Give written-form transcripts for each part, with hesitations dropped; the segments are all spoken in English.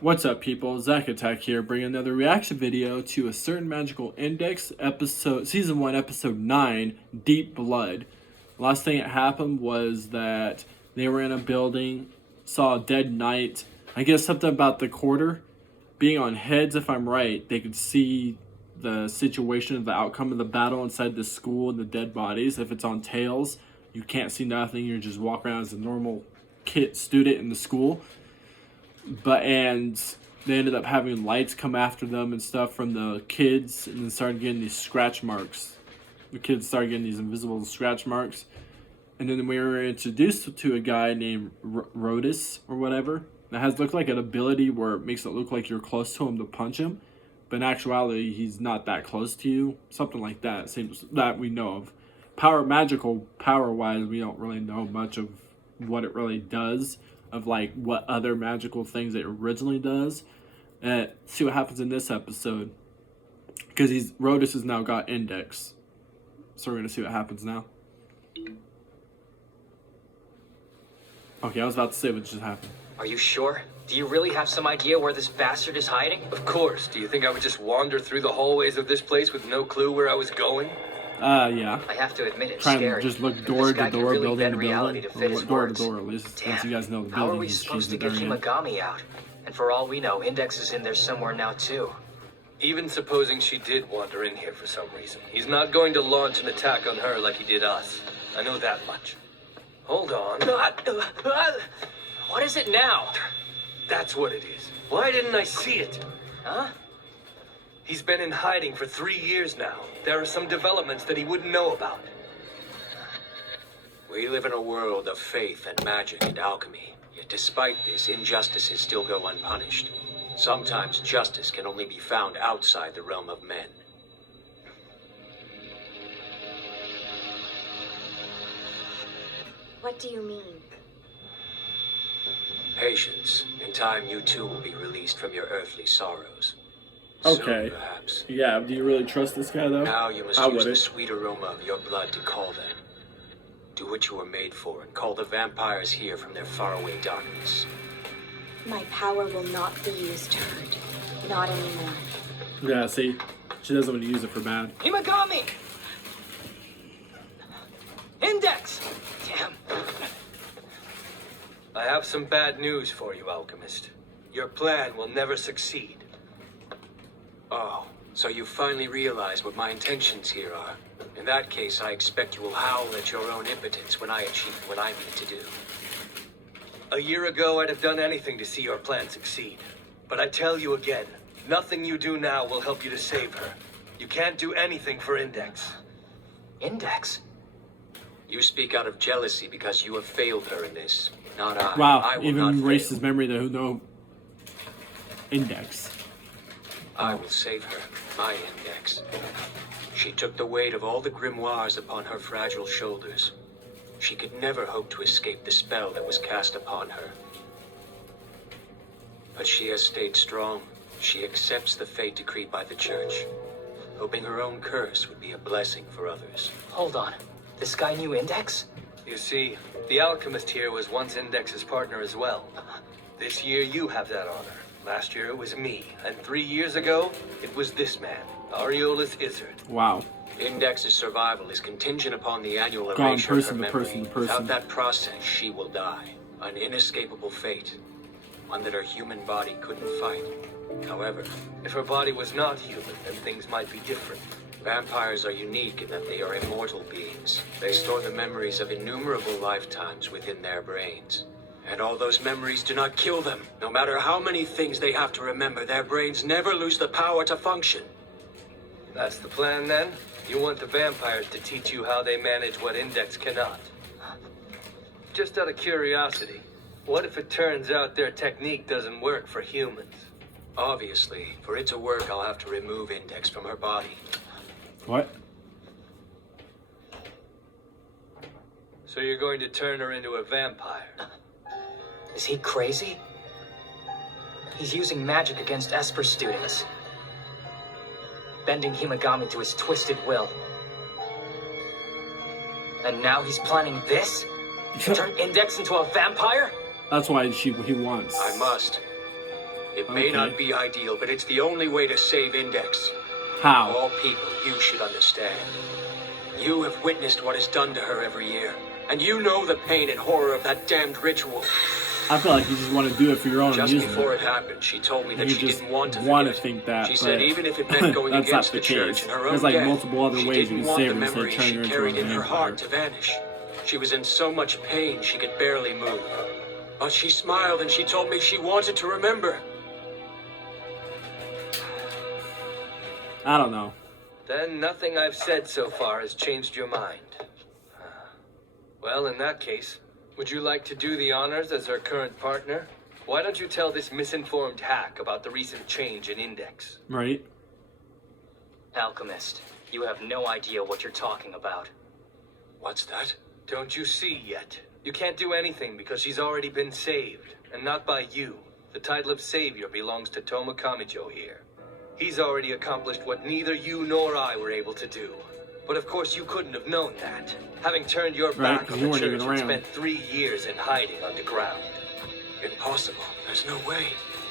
What's up, people? Zach Attack here, bringing another reaction video to A Certain Magical Index Season 1, Episode 9, Deep Blood. Last thing that happened was that they were in a building, saw a dead knight. I guess something about the quarter being on heads, if I'm right. They could see the situation of the outcome of the battle inside the school and the dead bodies. If it's on tails, you can't see nothing. You're just walking around as a normal student in the school. And they ended up having lights come after them and stuff from the kids, and then started getting these scratch marks. The kids started getting these invisible scratch marks. And then we were introduced to a guy named Rodus or whatever that looked like an ability where it makes it look like you're close to him to punch him, but in actuality he's not that close to you. Something like that seems that we know of. Magical power wise, we don't really know much of what it really does, of like what other magical things it originally does. See what happens in this episode, because Rodus has now got Index, so we're gonna see what happens now. Okay, I was about to say what just happened. Are you sure? Do you really have some idea where this bastard is hiding? Of course. Do you think I would just wander through the hallways of this place with no clue where I was going? Yeah. I have to admit, it's Trying scary. to just look door to door, really building to reality building. to fit Or his door to words. door, at least. Damn. Once you guys know the How are building, we he's supposed to get very in. Himagami out? And for all we know, Index is in there somewhere now too. Even supposing she did wander in here for some reason, he's not going to launch an attack on her like he did us. I know that much. Hold on. What is it now? That's what it is. Why didn't I see it? Huh? He's been in hiding for 3 years now. There are some developments that he wouldn't know about. We live in a world of faith and magic and alchemy. Yet despite this, injustices still go unpunished. Sometimes justice can only be found outside the realm of men. What do you mean? Patience. In time, you too will be released from your earthly sorrows. Okay. Soon, perhaps. Yeah, do you really trust this guy, though? Now you must I use wouldn't. the sweet aroma of your blood to call them. Do what you were made for and call the vampires here from their faraway darkness. My power will not be used to hurt. Not anymore. Yeah, see? She doesn't want to use it for bad. Himagami! Index! Damn. I have some bad news for you, Alchemist. Your plan will never succeed. Oh, so you finally realize what my intentions here are. In that case, I expect you will howl at your own impotence when I achieve what I mean to do. A year ago, I'd have done anything to see your plan succeed. But I tell you again, nothing you do now will help you to save her. You can't do anything for Index. Index? You speak out of jealousy because you have failed her in this. Not I. Wow, I will even not erased fail. his memory to no Index. I will save her, my Index. She took the weight of all the grimoires upon her fragile shoulders. She could never hope to escape the spell that was cast upon her. But she has stayed strong. She accepts the fate decreed by the church, hoping her own curse would be a blessing for others. Hold on. This guy knew Index? You see, the Alchemist here was once Index's partner as well. This year, you have that honor. Last year, it was me. And 3 years ago, it was this man, Aureolus Izzard. Wow. Index's survival is contingent upon the annual Gone erasure of her person to memory. person to person. Without that process, she will die. An inescapable fate. One that her human body couldn't fight. However, If her body was not human, then things might be different. vampires are unique in that they are immortal beings. They store the memories of innumerable lifetimes within their brains. And all those memories do not kill them. No matter how many things they have to remember, their brains never lose the power to function. That's the plan, then? You want the vampires to teach you how they manage what Index cannot. Just out of curiosity, what if it turns out their technique doesn't work for humans? Obviously, for it to work, I'll have to remove Index from her body. What? So you're going to turn her into a vampire? Is he crazy? He's using magic against Esper students. Bending Himagami to his twisted will. And now he's planning this? To turn Index into a vampire? That's why he wants. I must. It may Okay. not be ideal, but it's the only way to save Index. How? All people, you should understand. You have witnessed what is done to her every year, and you know the pain and horror of that damned ritual. I feel like you just want to do it for your own Just amusement. before it happened, she told me that You she just didn't want to want to forget. think that, She but said even if it meant going that's not against the the church case. and her own There's like death, multiple other she ways you didn't can want save the her instead of memories turning she her into a carried in her vampire. heart to vanish. She was in so much pain she could barely move. But she smiled and she told me she wanted to remember. I don't know. Then nothing I've said so far has changed your mind. Well, in that case, would you like to do the honors as her current partner? Why don't you tell this misinformed hack about the recent change in Index? Right? Alchemist, you have no idea what you're talking about. What's that? Don't you see yet? You can't do anything because she's already been saved, and not by you. The title of savior belongs to Toma Kamijo here. He's already accomplished what neither you nor I were able to do. But of course you couldn't have known that, having turned your Right, back 'cause on you the weren't church even and around. spent 3 years in hiding underground. Impossible. There's no way.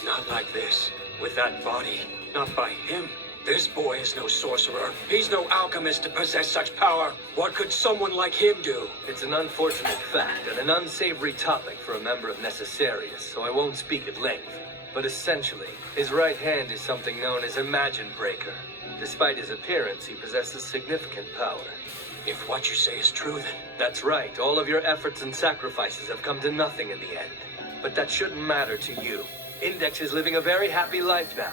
Not like this. With that body. Not by him. This boy is no sorcerer. He's no alchemist to possess such power. What could someone like him do? It's an unfortunate fact and an unsavory topic for a member of Necessarius, so I won't speak at length. But essentially, his right hand is something known as Imagine Breaker. Despite his appearance, he possesses significant power. If what you say is true, then... That's right, all of your efforts and sacrifices have come to nothing in the end. But that shouldn't matter to you. Index is living a very happy life now.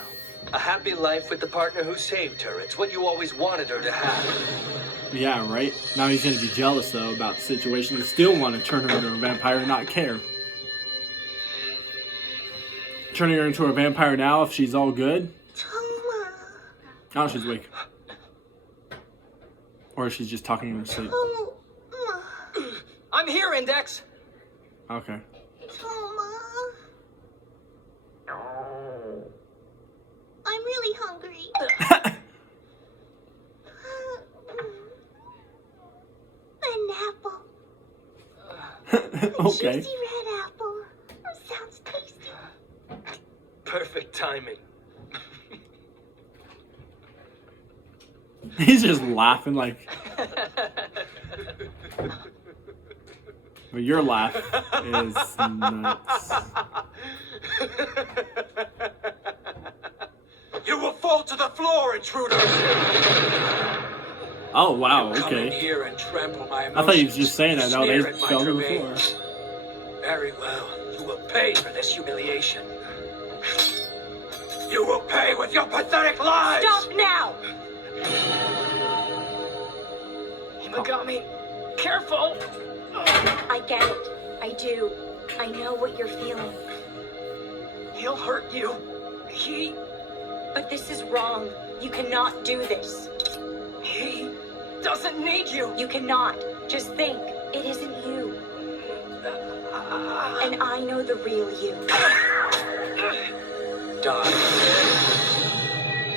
A happy life with the partner who saved her. It's what you always wanted her to have. Yeah, right? Now he's going to be jealous, though, about the situation and still want to turn her into a vampire and not care. Turning her into a vampire now if she's all good? Toma. Oh, she's awake. Or she's just talking in her sleep. Toma. I'm here, Index! Okay. Toma. I'm really hungry. An apple. Okay. Juicy red apple. Sounds tasty. Perfect timing. He's just laughing like... But your laugh is nuts. You will fall to the floor, intruder! Oh, wow, Come in okay. here and trample my emotions. I thought he was just saying that. No, they Sneer at my fell to the travails. floor. Very well. You will pay for this humiliation. You will pay with your pathetic lies! Stop now! Himagami, careful! I get it. I do. I know what you're feeling. He'll hurt you. He But this is wrong. You cannot do this. doesn't need you. You cannot. Just think. It isn't you. And I know the real you. Die.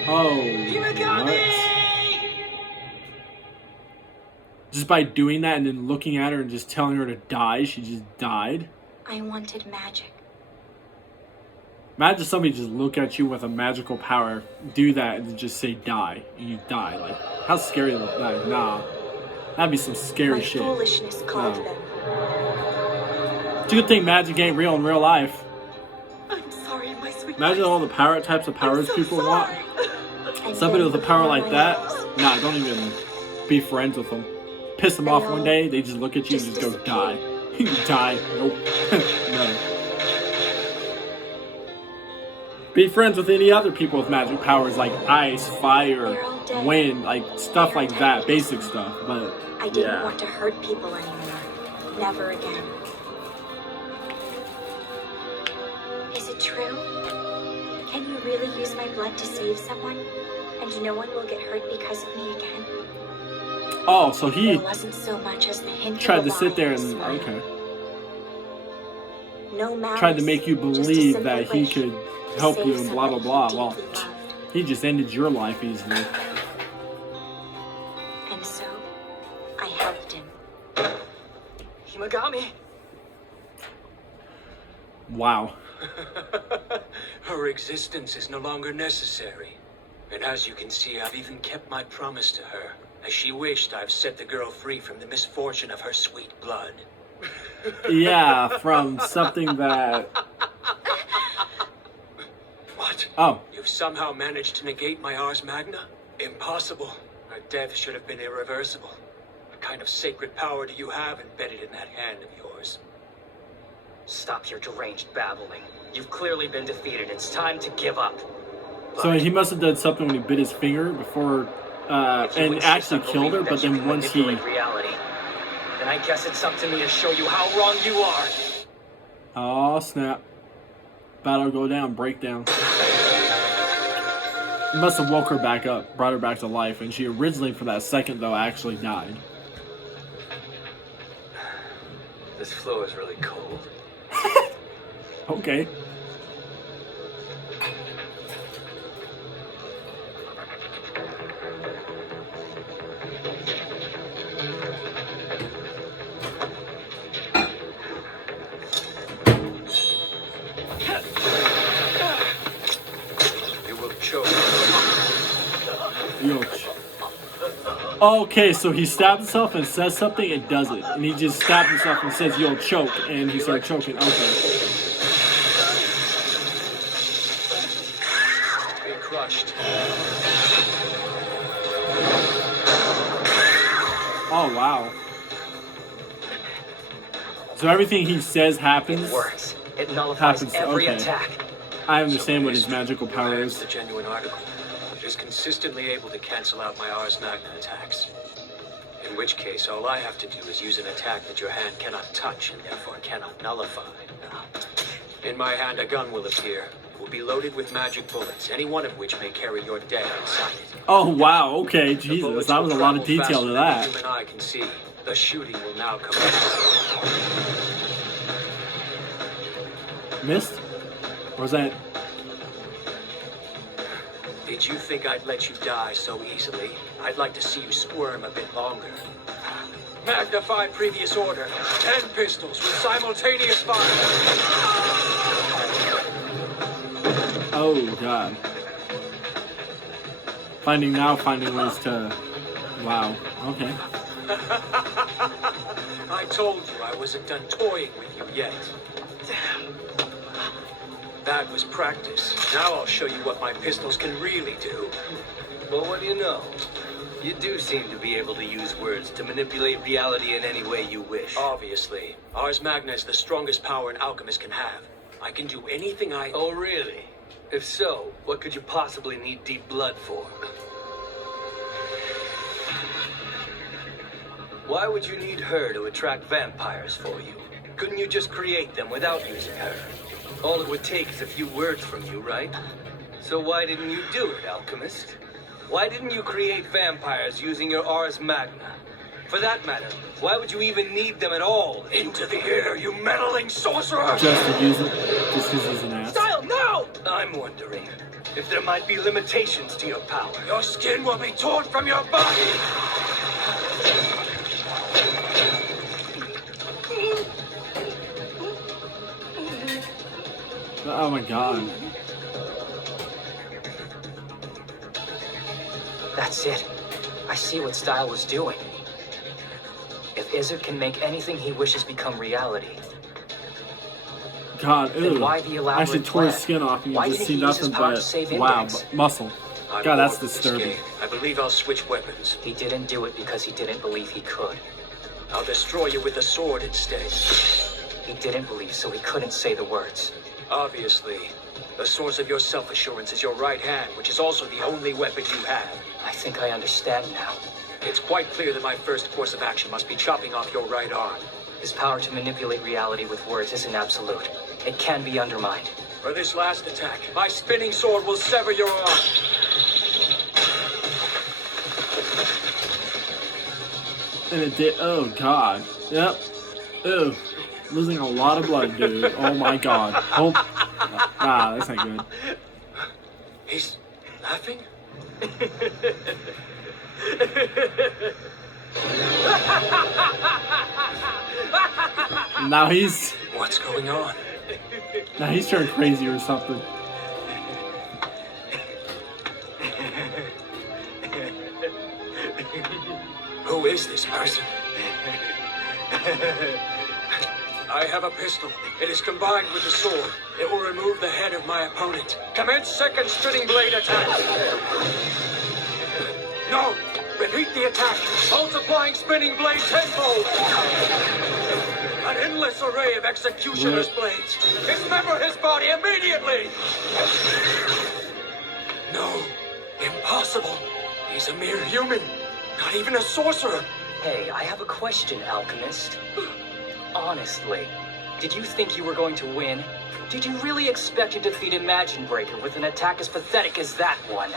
Oh, Himagami! what? Just by doing that and then looking at her and just telling her to die, she just died? I wanted magic. Imagine somebody just look at you with a magical power, do that, and then just say die, and you die. Like, how scary is that? Nah. That'd be some scary My shit. foolishness called No. them. It's a good thing magic ain't real in real life. I'm sorry, my sweet. Imagine all the power types of powers people want. And Somebody then with a power like my that, eyes. nah, don't even be friends with them. Piss them off one day, they just look at you and just go die. You die. Nope. No. Be friends with any other people with magic powers like ice, fire, wind, like stuff like that, basic stuff. But I didn't yeah, want to hurt people anymore. Never again. Is it true? Can you really use my blood to save someone? And no one will get hurt because of me again? oh, so he There wasn't so much as the hint tried of a to sit lie there in his and smile. okay, No malice, tried to make you just a believe simple that he wish could to help save you and blah blah someone blah. he Well, deeply loved. he just ended your life easily. And so, I helped him. Himagami, Wow. Her existence is no longer necessary. And as you can see, I've even kept my promise to her. As she wished, I've set the girl free from the misfortune of her sweet blood. Yeah, from something that... What? Oh. You've somehow managed to negate my Ars Magna? Impossible. Her death should have been irreversible. What kind of sacred power do you have embedded in that hand of yours? Stop your deranged babbling. You've clearly been defeated. It's time to give up. So he must have done something when he bit his finger before, and actually killed her, but then once he... reality, then I guess it's up to me to show you how wrong you are. Oh, snap. Battle go down, breakdown. He must have woke her back up, brought her back to life, and she originally, for that second, though, actually died. This floor is really cold. Okay. You will choke. Okay, so he stabbed himself and says something and does it. And he just stabbed himself and says, "You'll choke," and he started choking. Okay. Be crushed. Oh, wow. So everything he says happens? It works. It nullifies every attack. I understand what his magical power Your is. hand's the genuine article. It is consistently able to cancel out my Ars Magna attacks. In which case, all I have to do is use an attack that your hand cannot touch and therefore cannot nullify. In my hand, a gun will appear. It will be loaded with magic bullets, any one of which may carry your dead inside it. Oh, wow. Okay, The Jesus. bullets That will was a lot of travel detail faster to than that. the human eye can see. The shooting will now commence. Missed? Or was that... Did you think I'd let you die so easily? I'd like to see you squirm a bit longer. Magnify previous order. 10 pistols with simultaneous fire. Oh, God. Finding ways to... Wow. Okay. I told you I wasn't done toying with you yet. That was practice. Now I'll show you what my pistols can really do. Well, what do you know? You do seem to be able to use words to manipulate reality in any way you wish. Obviously. Ars Magna is the strongest power an alchemist can have. I can do anything I... Oh, really? If so, what could you possibly need deep blood for? Why would you need her to attract vampires for you? Couldn't you just create them without using her? All it would take is a few words from you, right? So why didn't you do it, alchemist? Why didn't you create vampires using your Ars Magna? For that matter, why would you even need them at all? Into the air, you meddling sorcerer! Just to use it. Just because he's an ass. Style, no! I'm wondering if there might be limitations to your power. Your skin will be torn from your body! Oh, my God. That's it. I see what Style was doing. If Izzard can make anything he wishes become reality, God, then ew. why the I elaborate actually tore his plan? skin off and you Why just didn't see he use his nothing power to but, save wow, Index? muscle. I'm God, that's bored with this disturbing. game. I believe I'll switch weapons. He didn't do it because he didn't believe he could. I'll destroy you with a sword instead. He didn't believe, so he couldn't say the words. Obviously. The source of your self-assurance is your right hand, which is also the only weapon you have. I think I understand now. It's quite clear that my first course of action must be chopping off your right arm. His power to manipulate reality with words isn't absolute. It can be undermined. For this last attack, my spinning sword will sever your arm. And it did. Oh, God. Yep. Ew. Losing a lot of blood, dude. Oh, my God. Hope. Ah, that's not good. He's laughing? Now he's What's going on? turned crazy or something. is this person? I have a pistol. It is combined with the sword. It will remove the head of my opponent. Commence second spinning blade attack. No! Repeat the attack. Multiplying spinning blade tenfold. An endless array of executioner's blades. Dismember his body immediately! No. Impossible. He's a mere human. Not even a sorcerer. Hey, I have a question, Alchemist. Honestly, did you think you were going to win? Did you really expect to defeat Imagine Breaker with an attack as pathetic as that one?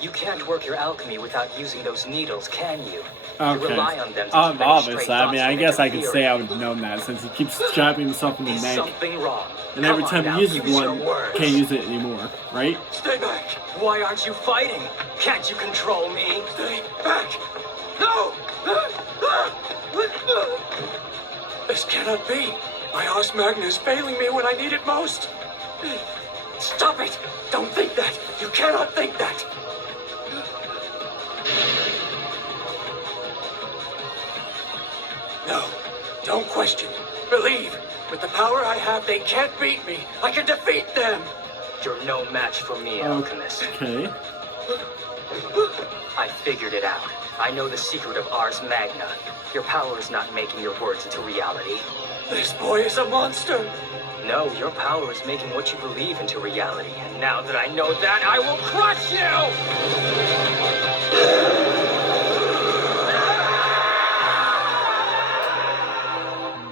You can't work your alchemy without using those needles, can you? You Okay. rely on them to keep any Obviously, stray I mean, thoughts I from guess I could say I interfering. would have known that since he keeps jabbing himself in the Is neck. something wrong? And every Come time on now, he uses use your one, words. can't use it anymore, right? Stay back. Why aren't you fighting? Can't you control me? Stay back. No! This cannot be. My Ars Magna is failing me when I need it most. Stop it! Don't think that! You cannot think that! No, don't question. Believe. With the power I have, they can't beat me. I can defeat them. You're no match for me, Alchemist. Okay. I figured it out. I know the secret of Ars Magna. Your power is not making your words into reality. This boy is a monster. No, your power is making what you believe into reality. And now that I know that, I will crush you!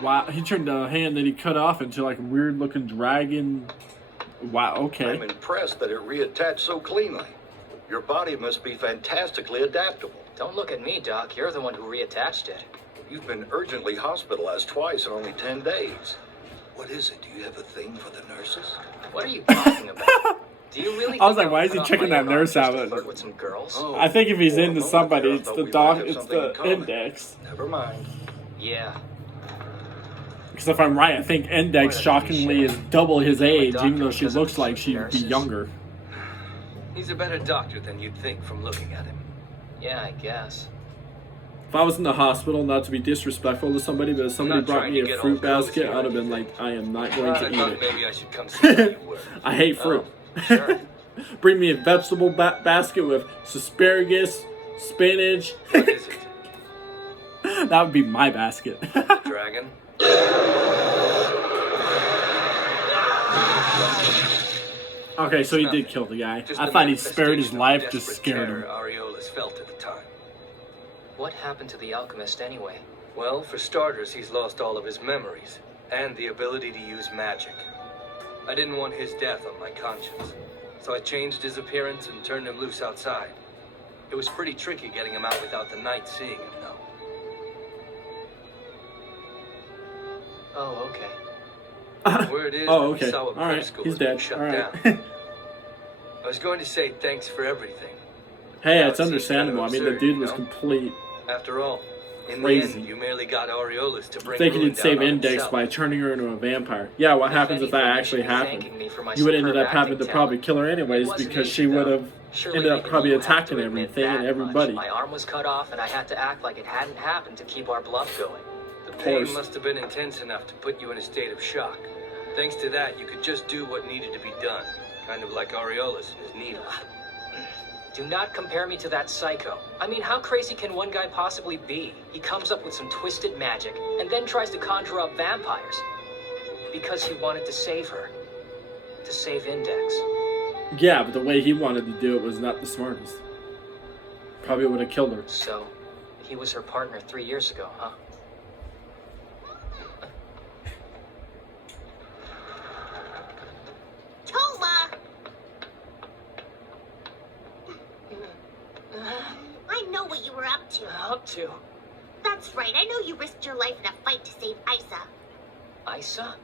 Wow, he turned the hand that he cut off into like a weird looking dragon. Wow, okay. I'm impressed that it reattached so cleanly. Your body must be fantastically adaptable. Don't look at me, Doc. You're the one who reattached it. You've been urgently hospitalized twice in only 10 days. What is it? Do you have a thing for the nurses? What are you talking about? Do you really I was think like, why would is he cut off checking my that arm nurse just out? to flirt with some girls? Oh, I think if he's for a into moment somebody, there, I it's thought the we doc, might have it's something in the common. index. Never mind. Yeah. Because if I'm right, I think index shockingly is double his age, even though she looks like she'd be younger. He's a better doctor than you'd think from looking at him. Yeah, I guess. If I was in the hospital, not to be disrespectful to somebody, but if somebody not brought trying me to a get fruit all cozy basket, or I'd have been anything. like, I am not going to I eat thought it. maybe I should come see how you were. I hate fruit. Sure. Bring me a vegetable basket with asparagus, spinach. What is it? That would be my basket. Dragon? Okay, so he did Nothing. kill the guy. Just I the thought he spared his manifestation of life, the just desperate scared terror him. Aureolus felt at the time. What happened to the alchemist anyway? Well, for starters, he's lost all of his memories and the ability to use magic. I didn't want his death on my conscience, so I changed his appearance and turned him loose outside. It was pretty tricky getting him out without the knight seeing him, though. Oh, okay. Word is Oh, that okay. Misawa Alright, Preschool he's has been dead. shut Alright. down. I was going to say thanks for everything. Hey, Now it's it seems understandable. I kind of mean, the absurd, dude you was know? complete. After all, in Crazy. the end, you merely got Aureolus to bring Thinking ruin he'd save down on Index himself. by turning her into a vampire. Yeah, what happens if that anything, you actually should be happened? thanking me for my You would have ended superb up having to acting probably talent. kill her anyways It wasn't because easy, she would though. have Surely ended up even probably you have to attacking admit everything that and much. everybody. My arm was cut off, and I had to act like it hadn't happened to keep our bluff going. The course. pain must have been intense enough to put you in a state of shock. Thanks to that, you could just do what needed to be done. Kind of like Aureolus and his needles. Do not compare me to that psycho. I mean, how crazy can one guy possibly be? He comes up with some twisted magic, and then tries to conjure up vampires. Because he wanted to save her. To save Index. Yeah, but the way he wanted to do it was not the smartest. Probably would have killed her. So, he was her partner 3 years ago, huh? Toma! I know what you were up to. Up to That's right, I know you risked your life in a fight to save Isa. Isa?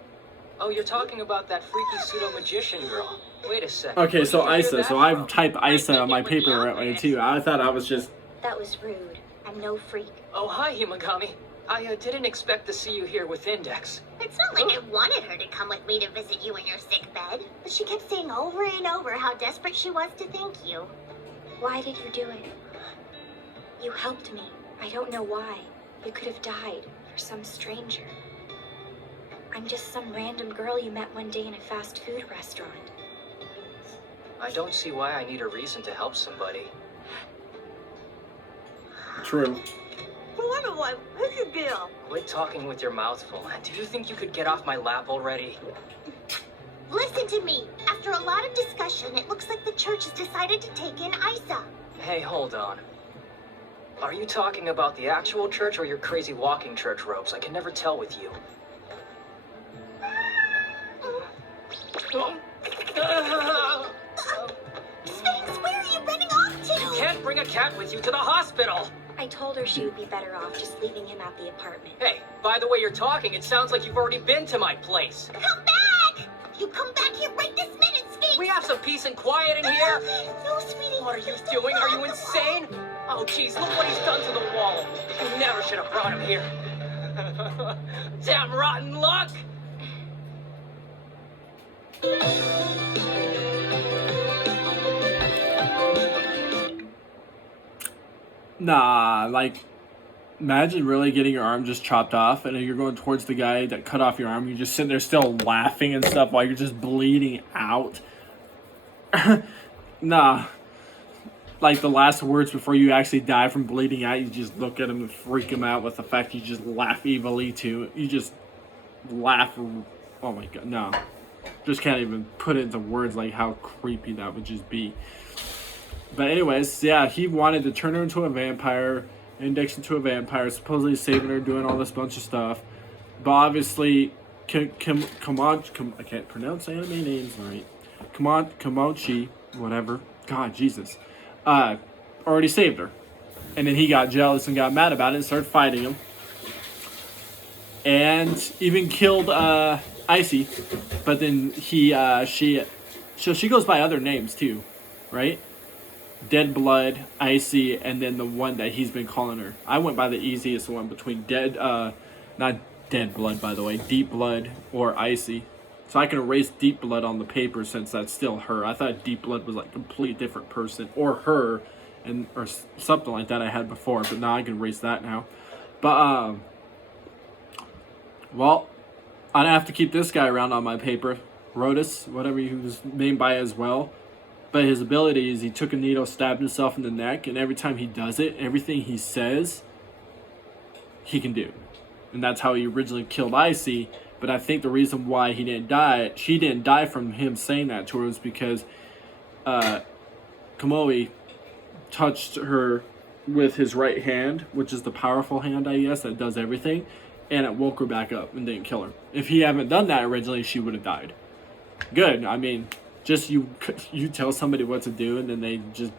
Oh, you're talking about that freaky pseudo-magician girl. Wait a second. Okay, Where so did you hear Isa. that So I've from? typed Isa on my paper right way too. I thought I was just. That was rude. I'm no freak. Oh, hi, Himagami. I didn't expect to see you here with Index. It's not like I wanted her to come with me to visit you in your sick bed, but she kept saying over and over how desperate she was to thank you. Why did you do it? You helped me. I don't know why. You could have died for some stranger. I'm just some random girl you met one day in a fast food restaurant. I don't see why I need a reason to help somebody. True. What's your deal? Quit talking with your mouth full. Do you think you could get off my lap already? Listen to me. After a lot of discussion, it looks like the church has decided to take in Isa. Hey, hold on. Are you talking about the actual church or your crazy walking church robes? I can never tell with you. Sphinx, where are you running off to? You can't bring a cat with you to the hospital! I told her she would be better off just leaving him at the apartment. Hey, by the way you're talking, it sounds like you've already been to my place. Come back! You come back here right this minute, Sphinx! We have some peace and quiet in here. No, sweetie. What are you doing? Are you insane? Oh, jeez, look what he's done to the wall. You never should have brought him here. Damn rotten luck! Nah, like, imagine really getting your arm just chopped off and then you're going towards the guy that cut off your arm. You're just sitting there still laughing and stuff while you're just bleeding out. Nah. Like, the last words before you actually die from bleeding out, you just look at him and freak him out with the fact you just laugh evilly too. You just laugh. Oh my god, no. Just can't even put it into words like how creepy that would just be. But anyways, yeah, he wanted to turn her into a vampire, Index into a vampire, supposedly saving her, doing all this bunch of stuff. But obviously, I can't pronounce anime names right. Komachi, whatever. God, Jesus. Already saved her. And then he got jealous and got mad about it and started fighting him. And even killed Icy. But then she goes by other names too, right? Dead Blood, Icy, and then the one that he's been calling her. I went by the easiest one between not Dead Blood, by the way, Deep Blood or Icy. So I can erase Deep Blood on the paper since that's still her. I thought Deep Blood was like a complete different person, or her, or something like that I had before, but now I can erase that now. But, well, I don't have to keep this guy around on my paper. Rotus, whatever he was named by as well. But his ability is he took a needle, stabbed himself in the neck, and every time he does it, everything he says, he can do. And that's how he originally killed Icy. But I think the reason why she didn't die from him saying that to her was because Kamoi touched her with his right hand, which is the powerful hand, I guess, that does everything, and it woke her back up and didn't kill her. If he hadn't done that originally, she would have died. Good. I mean, just you tell somebody what to do, and then they just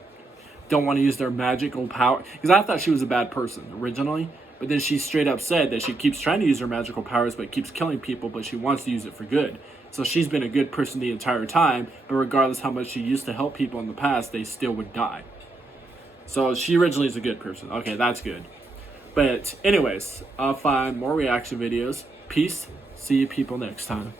don't want to use their magical power. Because I thought she was a bad person originally, but then she straight up said that she keeps trying to use her magical powers, but keeps killing people, but she wants to use it for good. So she's been a good person the entire time, but regardless how much she used to help people in the past, they still would die. So she originally is a good person. Okay, that's good. But anyways, I'll find more reaction videos. Peace. See you people next time.